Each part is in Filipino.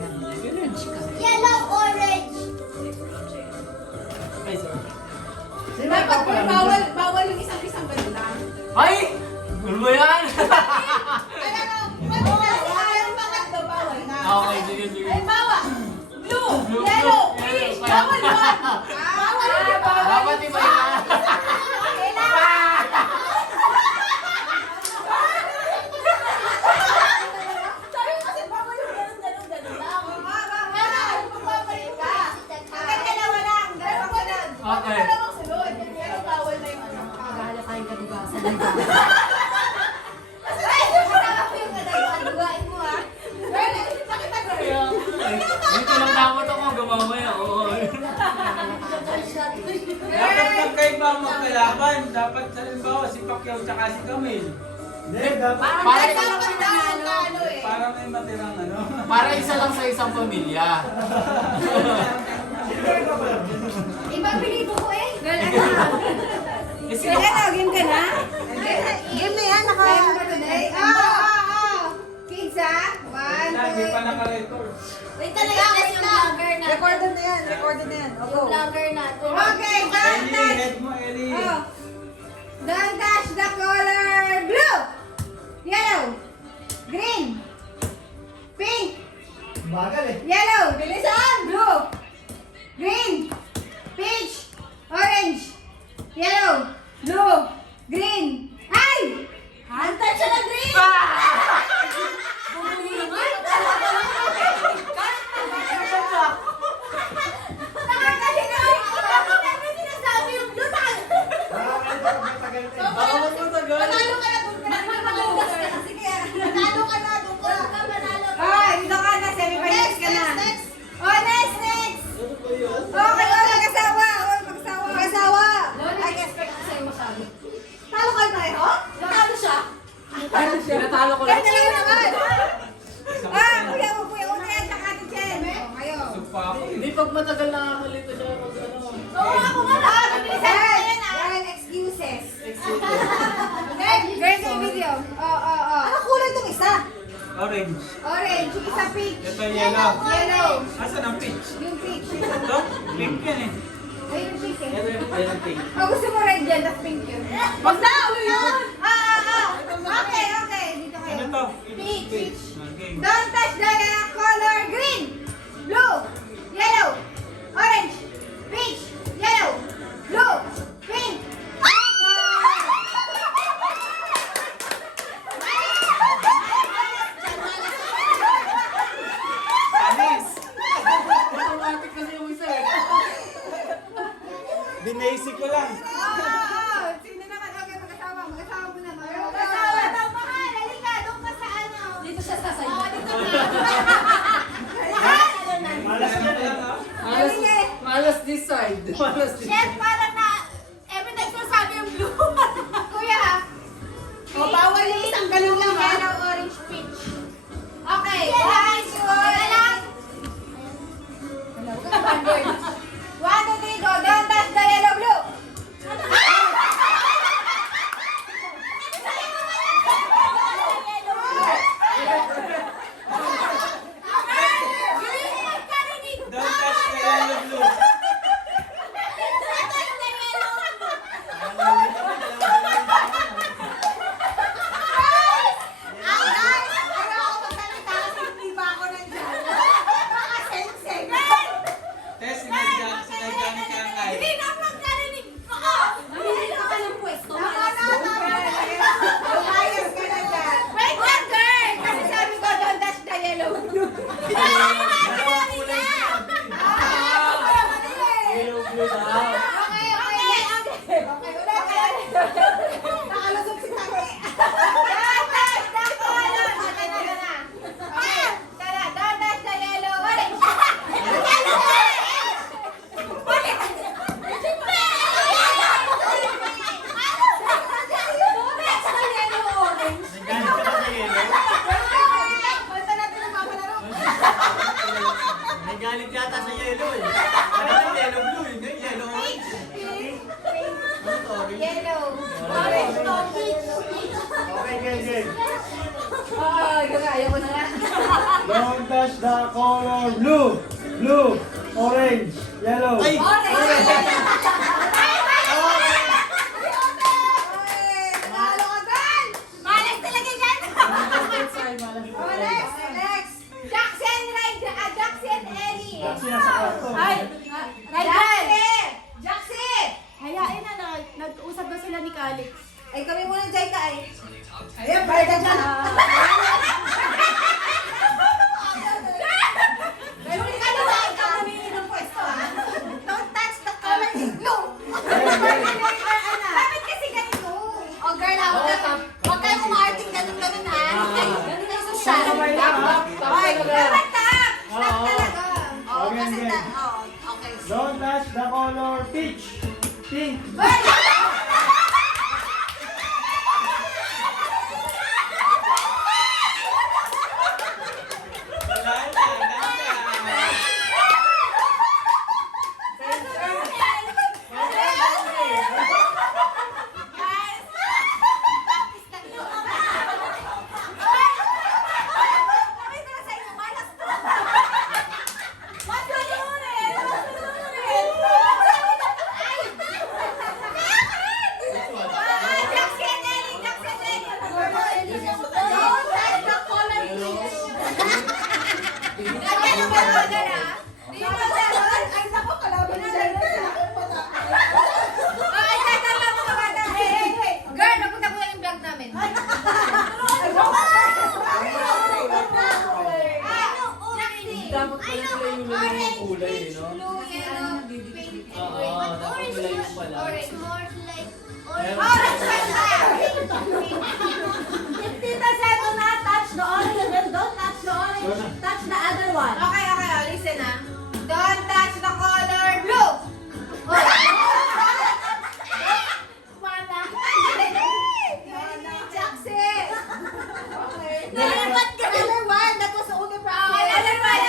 Yellow, orange. Ay, sorry. Dapat po, bawal yung isang ganun lang. Ay! Ano ba yan? Yung pangatlo, bawal na. Okay, sige, sige. Ay, bawal. Blue, Blue, yellow, blue, orange. yellow. Bawal yun. Bawal yun. Dapat iba yan. Sabi ko kasi bawal yung ganun lang. Pero, magpapalik ka. Hanggang dalawa lang. Okay. Dalawang sunod. Pero bawal na yung ano. Paghala kayo kadigasan ng tao. Kasi kasama ko yung adugain mo ha. Well, nakita ko yun. Dito lang dapat ako gumamaya. Oo. Dapat magkaiba ang magkalaban. Dapat sa limbawa si Pacquiao tsaka si Camille. Para, Dapat daw ano eh. Para may matirang ano. para isa lang sa isang pamilya. Iba pinito ko eh. Eh, sino? Game ka na? Game na yan, naka... Pizza. One, Lagi two, pa naka-record. Wait talaga kasi yung vlogger natin. Recorded na yan. Yung vlogger natin. Okay, don't Ellie, touch. head mo Ellie. Oh. Don't touch the color blue, yellow, green, pink, Bagal eh. yellow, bilisan, blue, green, peach, orange, yellow, blue, green. Ay! Hantay siya ng green! Sinasabi yung blue tayo. Matagal na eh. Baka mas matagal. Panalo ka na doon ka na. Sige, panalo ka na doon ka. Manalo ka. Ah, dito ka na, semi-finals ka na. Oh, next! Okay, mag-asawa. Mag-asawa. I expect ko sa'yo masabi. Talo ka na eh, oh? Natalo siya. Tinatalo ko lang. Kaya talaga naman. Ah, kuya mo, una yan, tsaka ate Chen. Oh, kayo. Sugpa ako eh. Hindi, pag matagal nakakalito siya mag ano. Oo, ako nga. Ah, bilisan mo yan, ah. Yan, excuses. Girls yung video. Oh. Ano kulay itong isa? Orange. Orange, yung isa pink. Ito yellow. Yellow. Asan ang peach? Yung peach. Ito? Pink yan eh. Ay, yung pink eh. Ito yung pink. Oh, gusto mo red yan, tapos pink yun. Wag na, ulo yun! Okay. Dito kayo. Ano to? Peach. Okay. Don't touch the color green, blue, yellow, orange, peach, yellow, blue, pink. Anis! Automatic kasi yung isa eh. Binasic ko lang. Sino naman? Okay, mag-asawa mo na. Mag-asawa daw, mahal. Halika, doon ka sa ano. Dito siya sa sayo. Dito Malas na eh. Malas, malas this side. Malas this Chef, side. parang na, every time ko sabi yung blue. Kuya, o bawal yung isang ganun lang ha. Yellow, orange, peach. Okay, Yes, okay lang. 1, 2, 3, go. Don't touch the yellow, blue. Don't touch the yellow blue. Test, sinadya ni Kakay. Lumayas ka na dyan. Wait lang, girl. Kasi sabi ko, don't touch the yellow, blue. Yellow blue daw. Okay, ulit. Nakalusog si Taki. Don't touch the color. Okay, na. Okay, tara, don't touch the yellow, orange. Nagalit ka ba sa yelo? Punta natin ang papalaro. Nagalit yata sa yelo eh. Ano yung yellow blue eh? Yung yellow orange. Pink, Ano to, orange? yellow, Orange to peach. Okay, game. Ayaw mo na nga. Don't touch the color blue. Blue, orange, yellow. Ay! Nalo ka dyan! Malas talaga dyan. Next! Jaxie and Ellie! Nasa kwarto. Ay, Jaxie! Jaxie! hayain na, nag-usap na sila ni Calix. Ay, kami muna dyan ka ay. Ayan, parang dyan. Juli ka na ba? Ikaw namili ng pwesto, ha? Don't touch the color blue! Bakit kasi ganito? O girl, huwag kayong umarting ganun-ganun ha. Ganun na yung social. Ay, dapat tap! Tap talaga. Oo, Okay, kasi okay. okay. Don't touch the color peach. Pink. Wala na, nasa. Girl, napunta ko yung vlog namin. Dapat pala sila yung lalaki ng kulay, no? Blue, yellow, pink. Oo, dapat kulay yung pala. Orange, more like Meron- orange. If Tita said do not touch the orange, then don't touch the orange. Touch the other one. Okay, listen ah. Don't touch the color blue. Mana? Jaxie. Dapat ka other one. That was the only problem. Another one.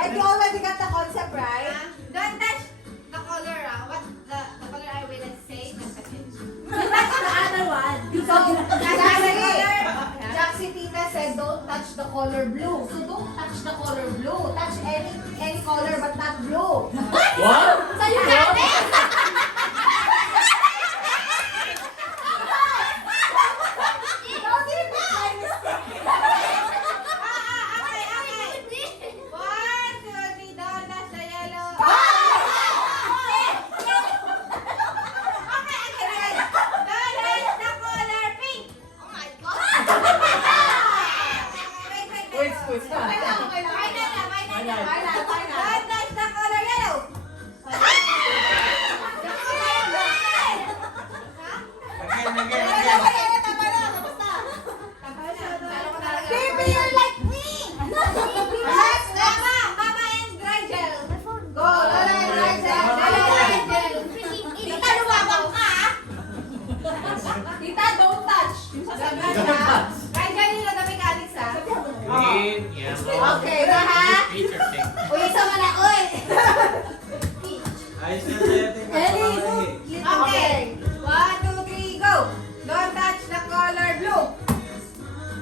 And you already got the concept, right? Don't touch the color what the color I will say. Touch the other one. Jaxie Tita said don't touch the color blue. So don't touch the color blue. Touch any color but not blue. What? Sa'yo natin! Okay. 1, 2, 3, don't touch the yellow. Quiz na. Baby, you're like me! Tita, lumabang ka! Tita, don't touch. Kahit dyan yung nagami ka, Alex, ha? Green, yellow. Okay, ba ha? Peach or pink. Uy, isa mo na, uy! Ayos na natin. Okay. 1, 2, 3, go. Don't touch the color blue.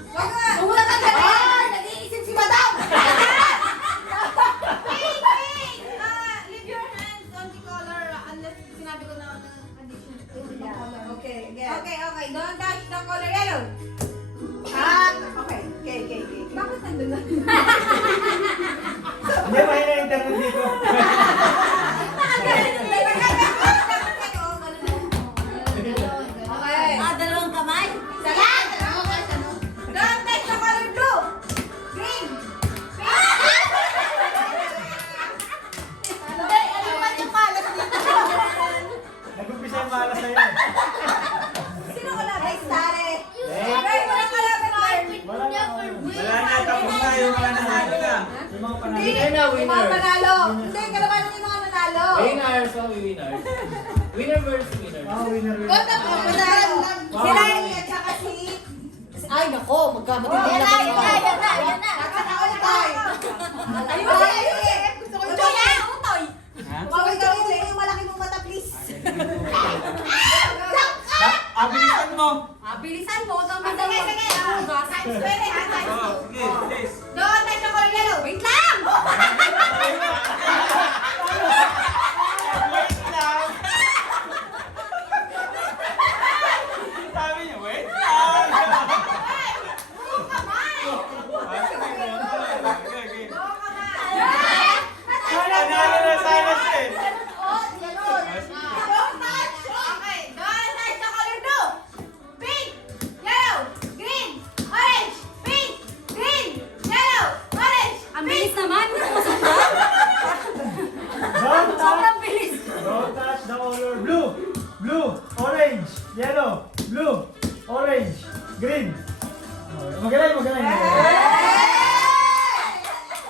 Wag nga. Umula ka na rin! Nag-iisip si Madam! Wait, wait. Leave your hands on the color unless sinabi ko na condition. Okay, Okay. Don't touch the color yellow. Okay. Bakit nandun na? Hindi, mahina yung internet dito. Okay. Dalawang kamay? Salat! Don't touch the color blue. Green. Hindi, ano ba yung malas dito? Nag-umpisa yung malas sa'yo. Sino ko lang? Ay, Sare. Eh, Okay, walang kalaban, girl. wala na. Wala na, tapos na yung mga nanalo na. Yung mga panalo. Winner na, Yung mga winner. panalo. Hindi, kalaban yung mga nanalo. Winners, oh, winners. Winner versus winner. Winner. Konta po, panalo. Sila at saka si... Ay, nako, magkamatindi Yan na na, kayo. yan na. Nakataon tayo. Ayun. Gusto ko Utoy na, utoy! Ha? Gusto ko gawin yung malaki mong mata, please. Abilisan mo. Bilisan mo, huwag kang Sige, sige. hugas. Times 20 ha, times Oh, 2. sige, please. Don't touch the color yellow. Wait lang! Wait lang. Sabi niya, wait lang. Buong kamay. Okay, okay. Buong kamay. Panalo na Silas eh. Oh, yellow. Don't touch. Okay, don't touch the color blue. Pink, yellow, green, orange, pink, green, yellow, orange, Ang pink. bilis naman. Don't touch, Sobrang bilis. don't touch the color blue, blue, orange, yellow, blue, orange, green. Oh, magaling, magaling.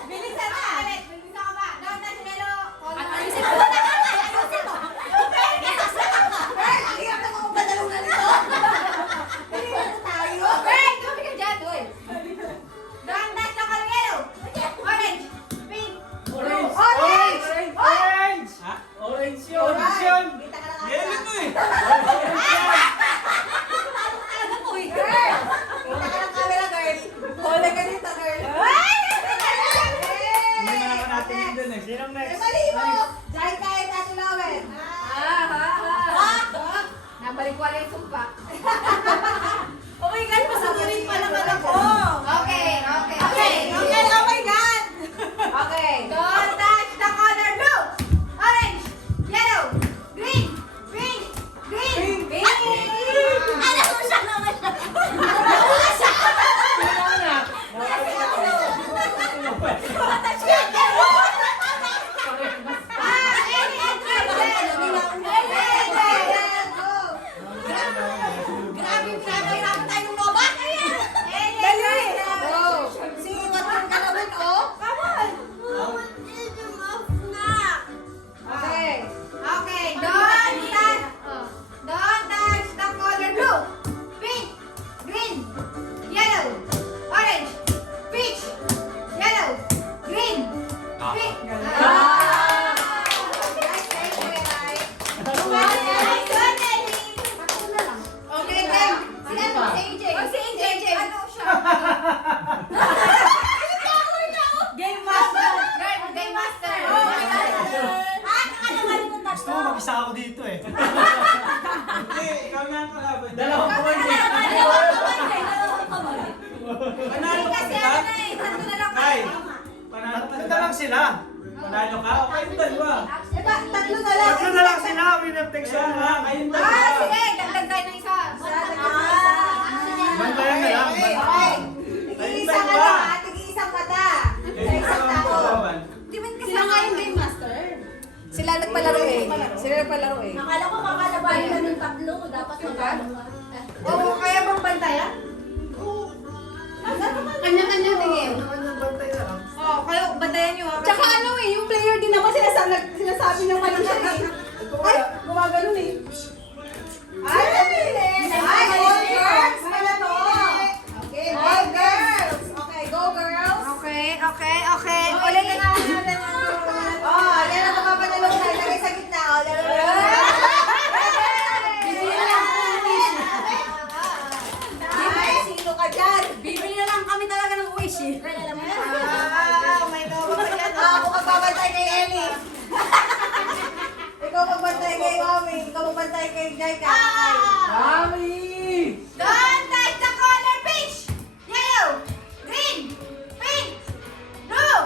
Bilisan mo. Ulit, bilisan ka ba? Don't touch the yellow color. Ayusin mo. Ayusin mo. Girl, ang hirap na magpadalungan nito. Girl, tubig ka dyan, uy. Don't touch the color yellow, orange, pink, blue, orange. Orange! Ha? Orange yun! Orange yun! Yelo to eh. Talaga po eh. Girl, kita ka ng camera, girl. Hold ka dito, girl. Hindi na naman natin yun dun eh. Sinong next? Mali mo. Dahil kahit Ate Lowen. Nabalik wala yung sumpa. Okay guys, pasunurin pa naman ako. Okay, okay, okay. Okay, oh my God. Okay. Don't touch the color blue, orange, yellow, green, pink, green, pink. Alam mo siya naman siya. Grabe, pinapahirapan tayo ng loba. Dali. Siwat yung kalawin, oh. Come on. Okay. Okay. Don't touch the color blue, pink, green, yellow, orange, peach, yellow, green, pink. Nice, nice, nice. Okay, then. Sila si AJ. Si AJ. Ano siya? Game master. Girl, game master. Gusto mo mag-isa ako dito eh. Hindi, ikaw na ang kalaban. Dalawang point eh. Dalawang kamay. Panalo ka Kasi sila? ano na eh, tatlo na lang Tay, kayo. panalo ka Tatlo sila? na lang sila. Panalo ka? O kayong dalawa. Tatlo na lang. Tatlo na lang sila. Winner takes Kaya one nga, lang. kayong Ah, dalawa. sige, dagdag tayo ng isa. Bantayan na lang. Okay. Tig-iisang ka na, ha? Tig-iisang ka na. Sa isang tao. Di ba kasama yung game master? Sila nagpalaro eh. Sila nagpalaro eh. Akala ko kakalabanin na ng tatlo. Dapat magkano. Oo, kaya bang bantayan? Kanya-kanya tingin. Oo, kayo bantayan nyo. Tsaka ano eh, yung player din naman sinasabi ng walang siya eh. Ay, gumagano eh. Ay, nabilis! Ay, all girls! Pala to! Okay, all girls! Okay, go girls! Okay, okay, okay. Ulit na nga natin Oh, yan ang mapapanalong na. Ilagay sa gitna. Oh, Ay, sino ka dyan? Bibili na lang kami talaga ng wish eh. May nawa ka dyan. Ako magbabantay kay Ellie. Ikaw magbantay kay Mami. Ikaw magbantay kay Jaika. Mami! Don't touch the color peach, yellow, green, pink, blue.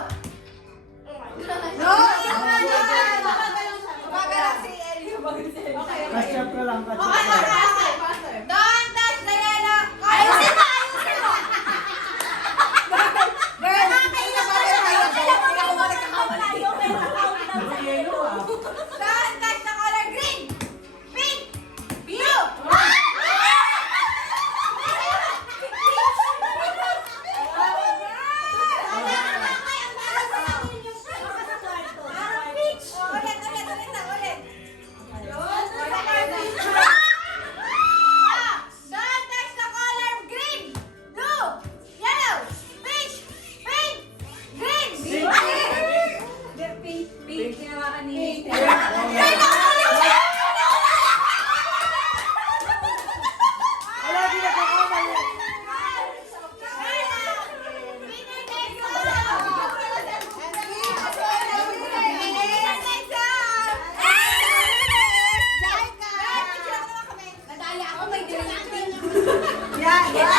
No! Gumagalaw si Ellie. Catch up na lang. Catch up Okay, na lang. okay, okay. Don't touch the yellow color. Ayusin mo, ayusin mo. Girl, nakakailang ka rin tayo. Hindi ako magkakamali. Don't touch the color green, pink, blue. Ako may green. Yeah, yeah.